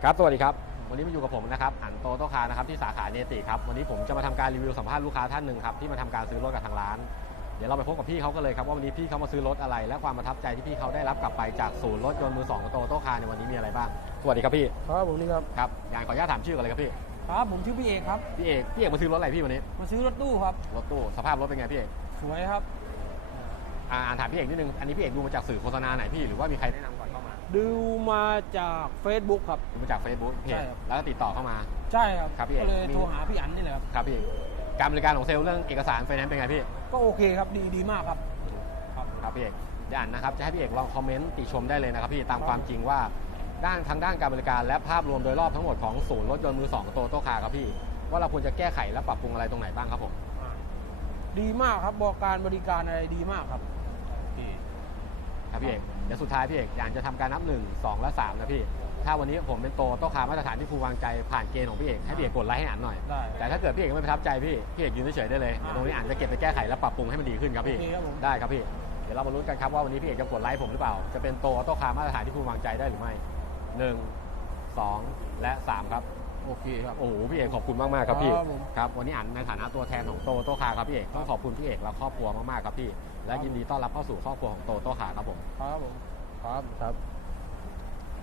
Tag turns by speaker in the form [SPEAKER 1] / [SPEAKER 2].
[SPEAKER 1] ครับสวัสดีครับวันนี้มาอยู่กับผมนะครับอั๋นโตโต้คาร์นะครับที่สาขาเนติครับวันนี้ผมจะมาทำการรีวิวสัมภาษณ์ลูกค้าท่านหนึ่งครับที่มาทำการซื้อรถกับทางร้านเดี๋ยวเราไปพบกับพี่เขากันเลยครับว่าวันนี้พี่เขามาซื้อรถอะไรและความประทับใจที่พี่เขาได้รับกลับไปจากศูนย์รถยนต์มือสองโตโต้คาร์ในวันนี้มีอะไรบ้างสวัสดีครับพี่
[SPEAKER 2] ครับผมนี่ครับ
[SPEAKER 1] ครับอยากขออนุญาตถามชื่อกันเลยครับพี่
[SPEAKER 2] ครับผมชื่อพี่เอกครับ
[SPEAKER 1] พี่เอกมาซื้อรถอะไรพี่วันนี้
[SPEAKER 2] มาซื้อรถตู้ครับ
[SPEAKER 1] รถตู้สภาพรถเป็นไงพี่เอก
[SPEAKER 2] สวยครับ
[SPEAKER 1] ถามพี่เอกนิดนึงอันนี้พี่เอกดูมาจากสื่อโฆษณาไหนพี่หรือว่ามีใครแนะนำก่อนเข้ามา
[SPEAKER 2] ดูมาจาก Facebook ครับ
[SPEAKER 1] ดูมาจาก Facebook เพจแล้วก็ติดต่อเข้ามา
[SPEAKER 2] ใช่ครับ
[SPEAKER 1] ครับพี่เอก
[SPEAKER 2] ก็เลยโทรหาพี่อั๋นนี่แหละครับ
[SPEAKER 1] ครับพี่การบริการของเซลล์เรื่องเอกสารไฟแนนซ์เป็นไงพี่
[SPEAKER 2] ก็โอเคครับดีมากครับ
[SPEAKER 1] ครับพี่เอกเดี๋ยวอ่านนะครับจะให้พี่เอกลองคอมเมนต์ติชมได้เลยนะครับพี่ตามความจริงว่าทางด้านการบริการและภาพรวมโดยรอบทั้งหมดของศูนย์รถยนต์มือสองโตโต้คาร์ครับพี่ว่าเราควรจะแก้ไขและปรับปรุงอะไรตรงไหนบ้างครับผม
[SPEAKER 2] ดีมากครับบริการอะไรดีมากครับ
[SPEAKER 1] ครับพี่เอกเดี๋ยวสุดท้ายพี่เอกอยากจะทำการนับ1 2 และ 3นะพี่ถ้าวันนี้ผมเป็นโตโต้คาร์มาตรฐานที่ครูวางใจผ่านเกณฑ์ของพี่เอกให้พี่เอกกดไลค์ให้อ่านหน่อยแต่ถ้าเกิดพี่เอกไม่ประทับใจพี่เอกยืนเฉยๆได้เลยตรงนี้อ่านจะเก็บไปแก้ไขและปรับปรุงให้มันดีขึ้นครับพี่ได้ครับพี่เดี๋ยวเรามาลุ้นกันครับว่าวันนี้พี่เอกจะกดไลค์ผมหรือเปล่าจะเป็นโตโต้คาร์มาตรฐานที่ครูวางใจได้หรือไม่1 2 และ 3ครับโอเคครับโอ้โหพี่เอกขอบคุณมากๆครับพี่ครับวันนี้อ่านในฐานะตัวแทนของโตโต้คาร์ครับพี่เอกต้องขอบคุณพี่เอกและครอบครัวมากๆครับพี่และยินดีต้อนรับเข้าสู่ครอบครัวของโตโต้คาร์ครับผม
[SPEAKER 2] ครับผมครับ